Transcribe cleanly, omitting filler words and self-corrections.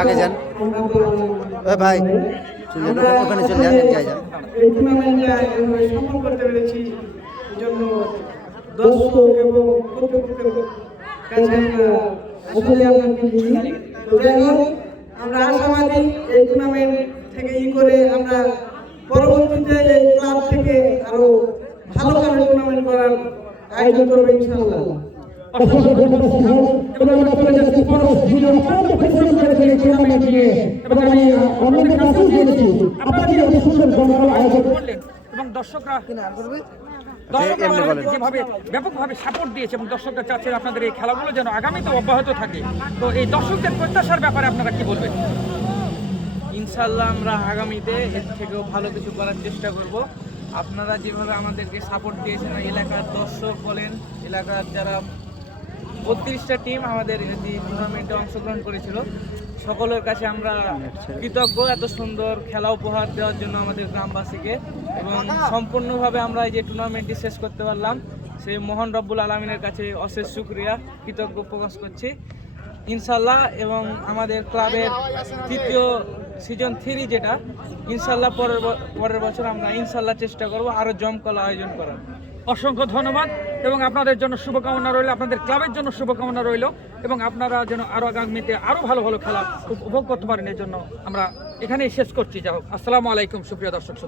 আগে যান ভাই, ওখানে চলে যান, যাই যান। করতে পেরেছি জন্য দর্শক এবং আমরা আশাবাদী এই টুর্নামেন্ট থেকে করে আমরা পরবর্তীতে এই ক্লাব থেকে আরো ভালোভাবে টুর্নামেন্ট করার আয়োজন করবো ইনশাআল্লাহ। এবং দর্শকরা যেভাবে ব্যাপকভাবে সাপোর্ট দিয়েছে এবং দর্শকরা চাচ্ছেন আপনাদের এই খেলাগুলো যেন আগামীতে অব্যাহত থাকে, তো এই দর্শকদের প্রত্যাশার ব্যাপারে আপনারা কি বলবেন? ইনশাল্লাহ আমরা আগামীতে এর থেকেও ভালো কিছু করার চেষ্টা করব। আপনারা যেভাবে আমাদেরকে সাপোর্ট দিয়েছেন, এলাকার দর্শক বলেন, এলাকার যারা 32টা টিম আমাদের এই টুর্নামেন্টে অংশগ্রহণ করেছিল, সকলের কাছে আমরা কৃতজ্ঞ এত সুন্দর খেলা উপহার দেওয়ার জন্য আমাদের গ্রামবাসীকে। এবং সম্পূর্ণভাবে আমরা এই যে টুর্নামেন্টটি শেষ করতে পারলাম, সেই মহান রব্বুল আলমিনের কাছে অশেষ শুকরিয়া, কৃতজ্ঞ প্রকাশ করছি ইনশাল্লাহ। এবং আমাদের ক্লাবের তৃতীয় সিজন 3 যেটা ইনশাল্লাহ পরের বছর আমরা ইনশাল্লাহ চেষ্টা করব আরও জমকালো আয়োজন করার। অসংখ্য ধন্যবাদ এবং আপনাদের জন্য শুভকামনা রইল, আপনাদের ক্লাবের জন্য শুভকামনা রইল এবং আপনারা যেন আরও আগামীতে আরও ভালো ভালো খেলা উপভোগ করতে পারেন, এর জন্য আমরা এখানেই শেষ করছি। যাই হোক, আসসালামু আলাইকুম সুপ্রিয় দর্শক।